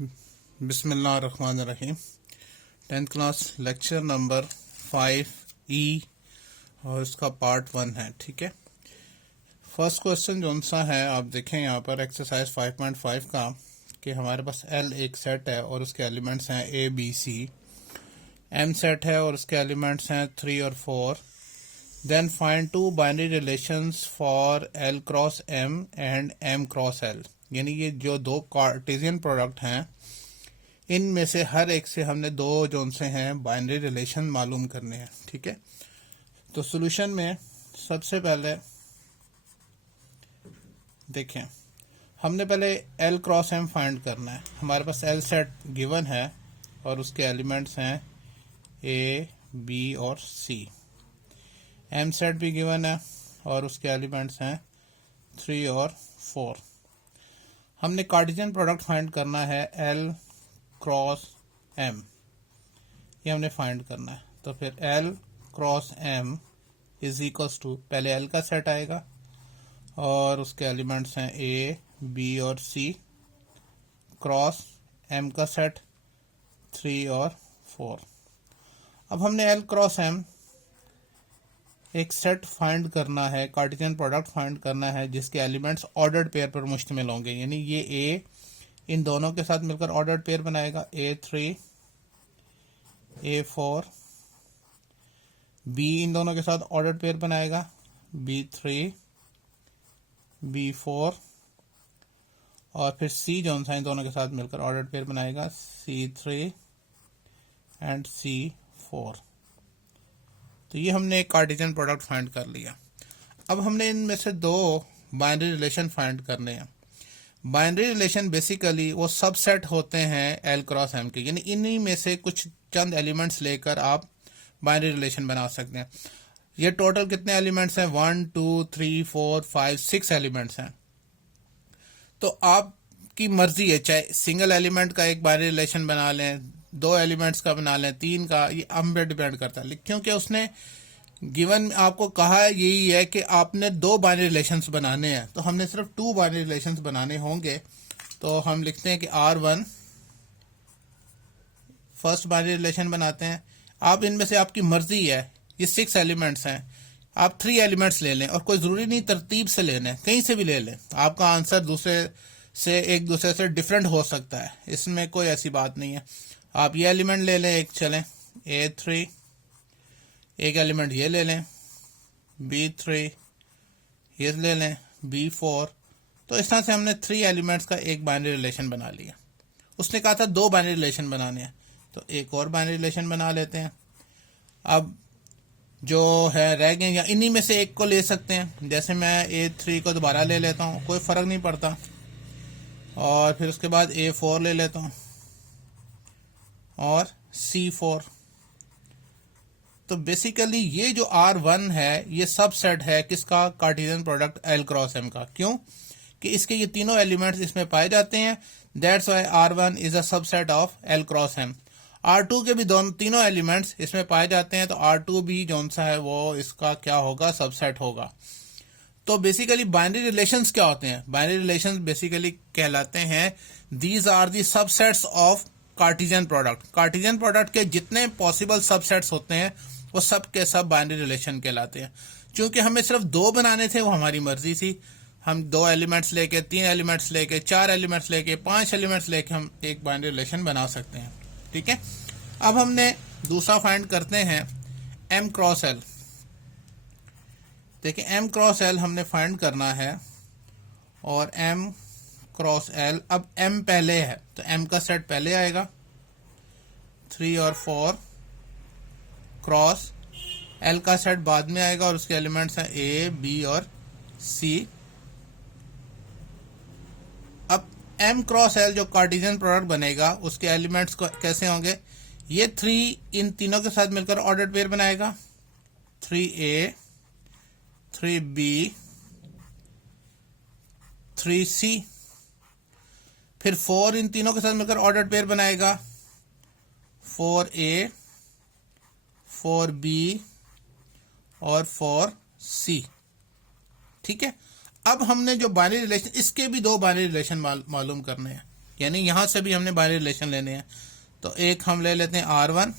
बिस्मिल्लाहिर्रहमानिर्रहीम। 10th class lecture number 5E और इसका पार्ट 1 है। ठीक है, फर्स्ट क्वेश्चन जो सा है आप देखें यहाँ पर एक्सरसाइज 5.5 का कि हमारे पास L एक सेट है और उसके एलिमेंट्स हैं A B C। M set है और उसके एलिमेंट्स हैं 3 और 4। Then find two binary relations for L cross M and M cross L। यानी ये जो दो कार्टेशियन प्रोडक्ट हैं इनमें से हर एक से हमने दो जोन से हैं बाइनरी रिलेशन मालूम करने हैं। ठीक है, तो सॉल्यूशन में सबसे पहले देखें, हमने पहले L क्रॉस M फाइंड करना है। हमारे पास L सेट गिवन है और उसके एलिमेंट्स हैं A, B और C। M सेट भी गिवन है और उसके एलिमेंट्स हैं 3 और 4। हमने कार्टेशियन प्रोडक्ट फाइंड करना है L क्रॉस M, ये हमने फाइंड करना है। तो फिर L cross M is equals to, पहले L का सेट आएगा और उसके एलिमेंट्स हैं A, B और C क्रॉस M का सेट 3 और 4। अब हमने L क्रॉस M एक सेट फाइंड करना है, कार्टेशियन प्रोडक्ट फाइंड करना है जिसके एलिमेंट्स ऑर्डर्ड पेयर पर मुश्तमिल होंगे। यानी ये A इन दोनों के साथ मिलकर ऑर्डर्ड पेयर बनाएगा A3 A4, B इन दोनों के साथ ऑर्डर्ड पेयर बनाएगा B3 B4 और फिर C जो इन दोनों के साथ मिलकर ऑर्डर्ड पेयर बनाएगा C3 एंड C4। तो ये हमने एक कार्टेशियन प्रोडक्ट फाइंड कर लिया। अब हमने इनमें से दो बाइनरी रिलेशन फाइंड करने हैं। बाइनरी रिलेशन बेसिकली वो सबसेट होते हैं L क्रॉस M के, यानी इन्हीं में से कुछ चंद एलिमेंट्स लेकर आप बाइनरी रिलेशन बना सकते हैं। ये टोटल कितने एलिमेंट्स हैं? 1 2 3 4 5 6 एलिमेंट्स हैं। तो आपकी मर्जी है, चाहे सिंगल एलिमेंट का एक बाइनरी रिलेशन बना लें, 2 एलिमेंट्स का बना लें, 3 का, ये हम पे डिपेंड करता है। क्योंकि उसने गिवन आपको कहा यही है कि आपने 2 बाइनरी रिलेशंस बनाने हैं, तो हमने सिर्फ 2 बाइनरी रिलेशंस बनाने होंगे। तो हम लिखते हैं कि R1 फर्स्ट बाइनरी रिलेशन बनाते हैं। आप इनमें से आपकी मर्जी है, ये 6 एलिमेंट्स हैं, आप 3 एलिमेंट्स ले लें और कोई ज़रूरी नहीं तरतीब से लेने, कहीं से भी ले लें। आपका आंसर एक दूसरे से डिफरेंट हो सकता है, इसमें कोई ऐसी बात नहीं है। आप ये एलिमेंट ले लें, एक चलें A3, एक एलिमेंट ये ले लें B3, ये ले लें B4। तो इस तरह से हमने 3 एलिमेंट्स का एक बाइनरी रिलेशन बना लिया। उसने कहा था 2 बाइनरी रिलेशन बनाने हैं, तो एक और बाइनरी रिलेशन बना लेते हैं। अब जो है रह गए, या इन्हीं में से एक को ले सकते हैं। जैसे मैं A3 को दोबारा ले लेता हूँ, कोई फ़र्क नहीं पड़ता, और फिर उसके बाद A4 ले लेता हूँ और C4। तो बेसिकली ये जो R1 है ये सबसेट है किसका? Cartesian product L cross M का। क्यों? कि इसके ये तीनों एलिमेंट्स इसमें पाए जाते हैं। That's why R1 is a subset of L cross M। R2 के भी तीनों एलिमेंट्स इसमें पाए जाते हैं, तो R2 भी जौन सा है वो इसका क्या होगा? सबसेट होगा। तो बेसिकली बाइनरी रिलेशंस क्या होते हैं? बाइनरी रिलेशंस बेसिकली कहलाते हैं these are the subsets of Cartesian product. Cartesian product के जितने पॉसिबल सबसेट्स होते हैं वो सब के सब बाइनरी रिलेशन कहलाते हैं। क्योंकि हमें सिर्फ 2 बनाने थे, वो हमारी मर्जी थी। हम 2 एलिमेंट्स लेके, 3 एलिमेंट्स लेके, 4 एलिमेंट्स लेके, 5 एलिमेंट्स लेके हम एक बाइनरी रिलेशन बना सकते हैं। ठीक है, अब हमने दूसरा फाइंड करते हैं M क्रॉस L। देखिए M क्रॉस L हमने फाइंड करना है, और M क्रॉस L, अब M पहले है तो M का सेट पहले आएगा 3 और 4 क्रॉस L का सेट बाद में आएगा और उसके एलिमेंट्स हैं A, B और C। अब M क्रॉस L जो कार्टेशियन प्रोडक्ट बनेगा उसके एलिमेंट्स कैसे होंगे? ये 3 इन तीनों के साथ मिलकर ऑर्डर्ड पेयर बनाएगा 3A 3B 3C। फिर 4 इन तीनों के साथ मिलकर ऑर्डर्ड पेयर बनाएगा 4A 4B और 4C। ठीक है, अब हमने जो बाइनरी रिलेशन, इसके भी 2 बाइनरी रिलेशन मालूम करने हैं। यानी यहां से भी हमने बाइनरी रिलेशन लेने हैं। तो एक हम ले लेते हैं R1,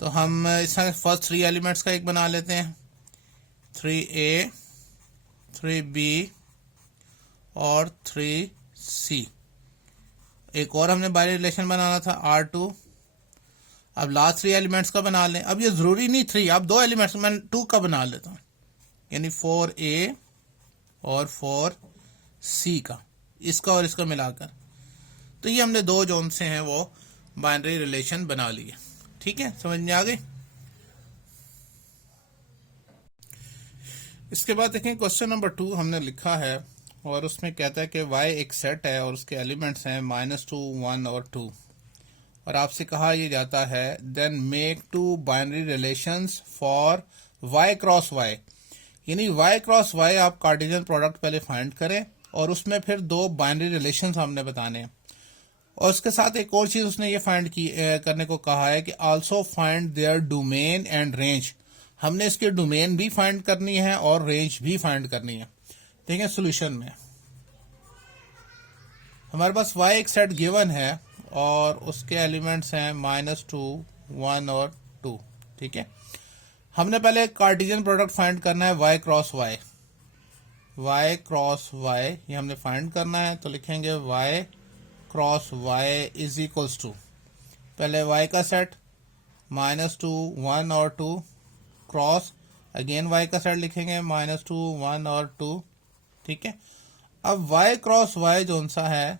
तो हम इसका फर्स्ट 3 एलिमेंट्स का एक बना लेते हैं, 3A, 3B और 3C। एक और हमने बाइनरी रिलेशन बनाना था R2। अब लास्ट 3 एलिमेंट्स का बना लें। अब ये जरूरी नहीं 3, आप 2 एलिमेंट्स, मैं 2 का बना लेता हूं, यानी 4A और 4C का, इसका और इसका मिलाकर। तो ये हमने 2 जोन से हैं वो बाइनरी रिलेशन बना लिए। ठीक है, समझ में आ गई। इसके बाद देखें क्वेश्चन नंबर 2 हमने लिखा है और उसमें कहता है कि y एक सेट है और उसके एलिमेंट्स हैं -2, 1 और 2, और आपसे कहा यह जाता है then make 2 binary relations for y cross y, यानी y क्रॉस y आप कार्टेशियन प्रोडक्ट पहले फाइंड करें और उसमें फिर 2 बाइनरी रिलेशंस हमने बताने हैं। और उसके साथ एक और चीज उसने ये फाइंड करने को कहा है कि also find there domain and range, हमने इसके डोमेन भी फाइंड करनी है और रेंज भी फाइंड करनी है। ठीक है, सोल्यूशन में हमारे पास y एक सेट गिवन है और उसके एलिमेंट्स हैं -2, 1 और 2। ठीक है, हमने पहले कार्टेशियन प्रोडक्ट फाइंड करना है y cross y, y cross y ये हमने फाइंड करना है। तो लिखेंगे y cross y is equals to, पहले y का सेट -2, 1 और 2 क्रॉस अगेन y का सेट लिखेंगे -2, 1 और 2। ठीक है, अब y क्रॉस y जो सा है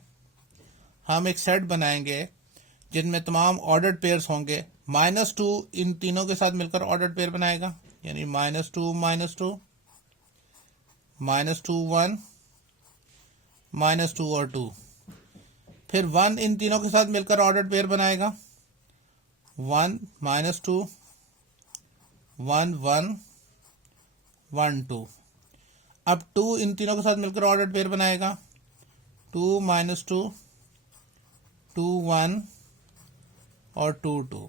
हम एक सेट बनाएंगे जिनमें तमाम ऑर्डर्ड पेयर्स होंगे। -2 इन तीनों के साथ मिलकर ऑर्डर्ड पेयर बनाएगा, यानी -2, -2, -2, 1, -2 और 2। फिर 1 इन तीनों के साथ मिलकर ऑर्डर्ड पेयर बनाएगा, 1, -2, 1, 1, 1, 2। अब 2 इन तीनों के साथ मिलकर ऑर्डर्ड पेयर बनाएगा, 2, -2, 2, 1 और 2, 2।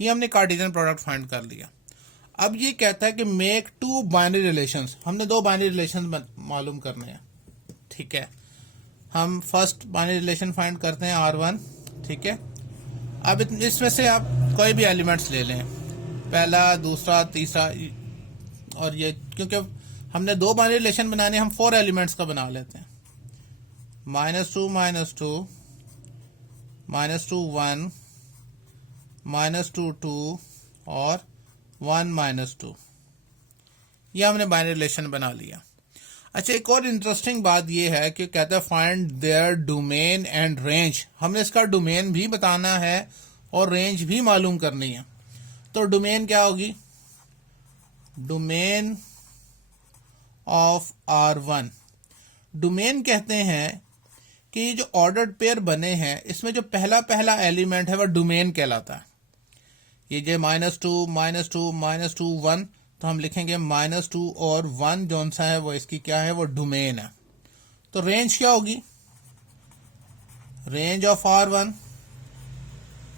ये हमने कार्टेशियन प्रोडक्ट फाइंड कर लिया। अब ये कहता है कि मेक 2 बाइनरी रिलेशंस, हमने 2 बाइनरी रिलेशंस मालूम करने हैं। ठीक है, हम फर्स्ट बाइनरी रिलेशन फाइंड करते हैं R1। ठीक है, अब इसमें से आप कोई भी एलिमेंट्स ले लें, पहला, दूसरा, तीसरा, और ये क्योंकि हमने 2 बाइनरी रिलेशन बनाने, हम 4 एलिमेंट्स का बना लेते हैं, -2, -2, -2, 1, -2, 2 और 1, -2। ये हमने बाइनरी रिलेशन बना लिया। अच्छा, एक और इंटरेस्टिंग बात यह है कि कहता है find there domain and range, हमने इसका डोमेन भी बताना है और रेंज भी मालूम करनी है। तो डोमेन क्या होगी, डोमेन ऑफ R1, डोमेन कहते हैं कि जो ऑर्डर्ड पेयर बने हैं इसमें जो पहला पहला एलिमेंट है वह डोमेन कहलाता है। ये जो -2, -2, -2, 1, तो हम लिखेंगे -2 और 1 जौन सा है वो इसकी क्या है, वो डोमेन है। तो रेंज क्या होगी, रेंज ऑफ R1,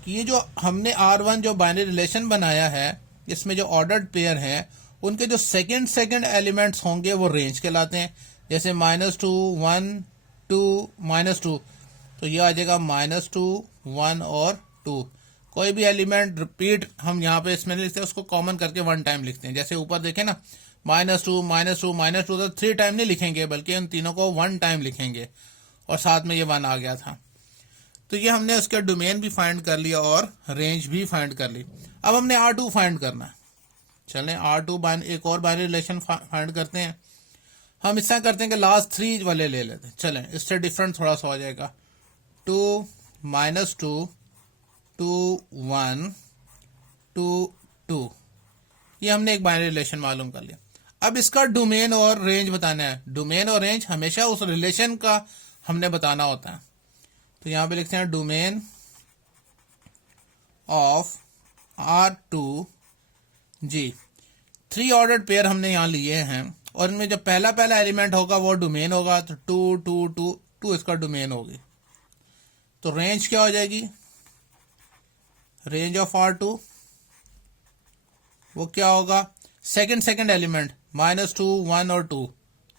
कि ये जो हमने R1 जो बाइनरी रिलेशन बनाया है इसमें जो ऑर्डर्ड पेयर हैं उनके जो सेकंड एलिमेंट्स होंगे वो रेंज कहलाते हैं। जैसे -2, 1, 2, -2, तो ये आ जाएगा -2, 1 और 2। कोई भी एलिमेंट रिपीट हम यहाँ पे इसमें लिखते हैं, उसको कॉमन करके 1 टाइम लिखते हैं। जैसे ऊपर देखें ना, -2, -2, -2, तो 3 टाइम नहीं लिखेंगे बल्कि उन तीनों को 1 टाइम लिखेंगे और साथ में ये 1 आ गया था। तो ये हमने उसका डोमेन भी फाइंड कर लिया और रेंज भी फाइंड कर ली। अब हमने R2 फाइंड करना है। चलें R2 एक और बाइनरी रिलेशन फाइंड करते हैं। हम इस तरह करते हैं कि लास्ट 3 वाले ले लेते हैं। चलें, इससे डिफरेंट थोड़ा सा हो जाएगा, 2, -2, 2, 1, 2, 2। ये हमने एक बाइनरी रिलेशन मालूम कर लिया। अब इसका डोमेन और रेंज बताना है। डोमेन और रेंज हमेशा उस रिलेशन का हमने बताना होता है। तो यहां पे लिखते हैं डोमेन ऑफ R2 जी। 3 ऑर्डर्ड पेयर हमने यहां लिए हैं और इनमें जब पहला पहला एलिमेंट होगा वो डोमेन होगा, तो 2, 2, 2, 2 इसका डोमेन होगी। तो रेंज क्या हो जाएगी, रेंज ऑफ R2 वो क्या होगा, सेकंड एलिमेंट -2, 1 और 2,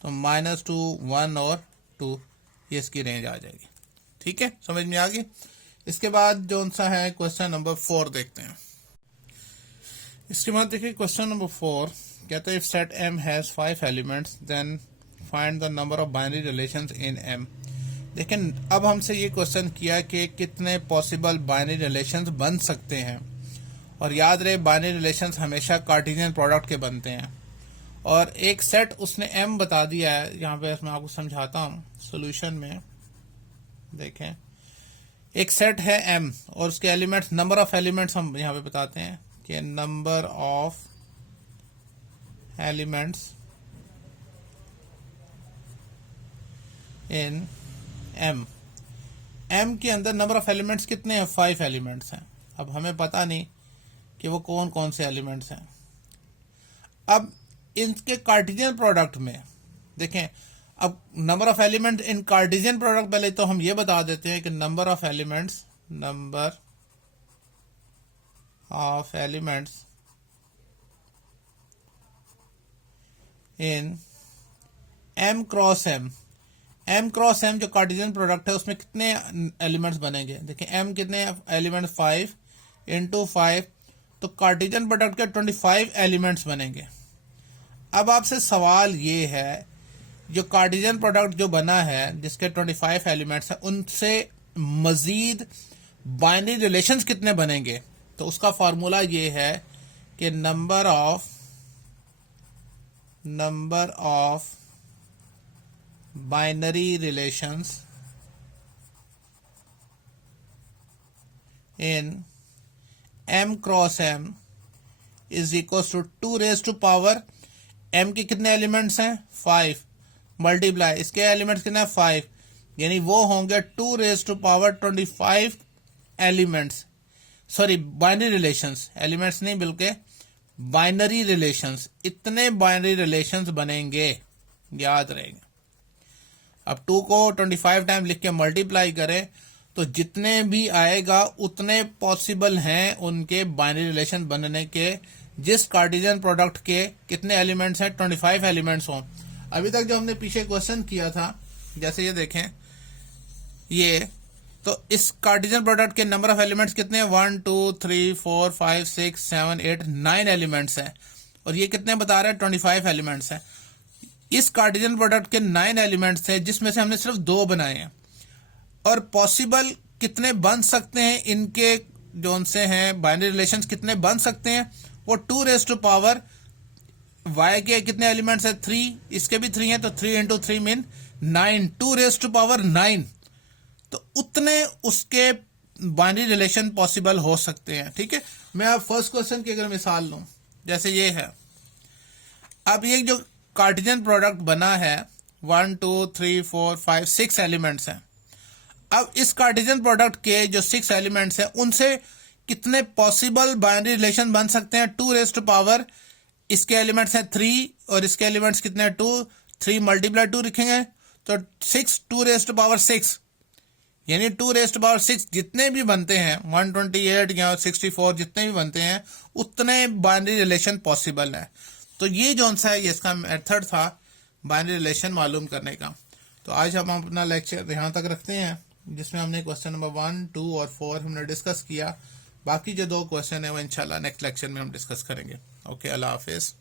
तो -2, 1 और 2, ये इसकी रेंज आ जाएगी। ठीक है, समझ में आ गई। इसके बाद जो सा है क्वेश्चन नंबर 4 देखते हैं। इसके बाद देखिए क्वेश्चन नंबर 4 कहते हैं if set M has 5 elements then find the number of binary relations in M। लेकिन अब हमसे ये क्वेश्चन किया कि कितने पॉसिबल बाइनरी रिलेशंस बन सकते हैं, और याद रहे बाइनरी रिलेशंस हमेशा कार्टेशियन प्रोडक्ट के बनते हैं, और एक सेट उसने M बता दिया है। यहाँ पे मैं आपको समझाता हूँ सॉल्यूशन में। देखें, एक सेट है M और उसके एलिमेंट्स, नंबर ऑफ एलिमेंट्स हम यहाँ पे बताते हैं कि number of elements in M। M के अंदर नंबर ऑफ एलिमेंट्स कितने हैं? 5 एलिमेंट्स हैं। अब हमें पता नहीं कि वो कौन कौन से एलिमेंट्स हैं। अब इनके कार्टेशियन प्रोडक्ट में देखें, अब number of element in Cartesian product पहले तो हम ये बता देते हैं कि number of elements in M cross M जो कार्टेशियन प्रोडक्ट है उसमें कितने एलिमेंट्स बनेंगे? देखिए M कितने एलिमेंट 5 इंटू 5, तो कार्टेशियन प्रोडक्ट के 25 एलिमेंट्स बनेंगे। अब आपसे सवाल ये है, जो कार्टेशियन प्रोडक्ट जो बना है जिसके 25 एलिमेंट्स हैं, उनसे मजीद बाइनरी रिलेशंस कितने बनेंगे? तो उसका फार्मूला ये है कि number of binary relations in M cross M is equal to 2 raise to power M के कितने एलिमेंट्स हैं? 5 मल्टीप्लाई इसके एलिमेंट्स कितने हैं? 5, यानी वो होंगे 2 raise to power 25 elements, sorry binary relations, elements नहीं बल्कि बाइनरी रिलेशंस। इतने बाइनरी रिलेशंस बनेंगे, याद रहेंगे। अब 2 को 25 टाइम लिख के मल्टीप्लाई करें तो जितने भी आएगा उतने पॉसिबल हैं उनके बाइनरी रिलेशन बनने के, जिस कार्टेशियन प्रोडक्ट के कितने एलिमेंट्स हैं? 25 एलिमेंट्स हों। अभी तक जो हमने पीछे क्वेश्चन किया था, जैसे ये देखें, ये तो इस कार्टेशियन प्रोडक्ट के नंबर ऑफ एलिमेंट्स कितने हैं? 1 2 3 4 5 6 7 8 9 एलिमेंट्स हैं, और ये कितने बता रहे हैं? 25 एलिमेंट्स हैं। इस कार्टेशियन प्रोडक्ट के 9 एलिमेंट्स हैं जिसमें से हमने सिर्फ 2 बनाए हैं, और पॉसिबल कितने बन सकते हैं इनके जो उनसे हैं बाइनरी रिलेशंस कितने बन सकते हैं? वो 2 रेज टू पावर y के कितने एलिमेंट्स हैं? 3, इसके भी 3 हैं, तो 3 into 3 mean 9, 2 raise to power 9, तो उतने उसके बाइनरी रिलेशन पॉसिबल हो सकते हैं। ठीक है, मैं अब फर्स्ट क्वेश्चन की अगर मिसाल लूं, जैसे ये है। अब ये जो कार्टेशियन प्रोडक्ट बना है 1 2 3 4 5 6 एलिमेंट्स हैं। अब इस कार्टेशियन प्रोडक्ट के जो 6 एलिमेंट्स हैं उनसे कितने पॉसिबल बाइनरी रिलेशन बन सकते हैं? 2 रेज टू पावर, इसके एलिमेंट्स हैं 3 और इसके एलिमेंट्स कितने हैं? 2, 3 मल्टीप्लाई 2 लिखेंगे तो 6, 2 रेज टू पावर 6, यानी 2 रेज टू पावर 6 जितने भी बनते हैं 128 या 64 जितने भी बनते हैं उतने बाइनरी रिलेशन पॉसिबल है। तो ये जो सा है ये इसका मेथड था बाइनरी रिलेशन मालूम करने का। तो आज हम अपना लेक्चर यहाँ तक रखते हैं, जिसमें हमने क्वेश्चन नंबर 1, 2 और 4 हमने डिस्कस किया। बाकी जो 2 क्वेश्चन है वो इंशाल्लाह नेक्स्ट लेक्चर में हम डिस्कस करेंगे। ओके, अल्लाह हाफिज।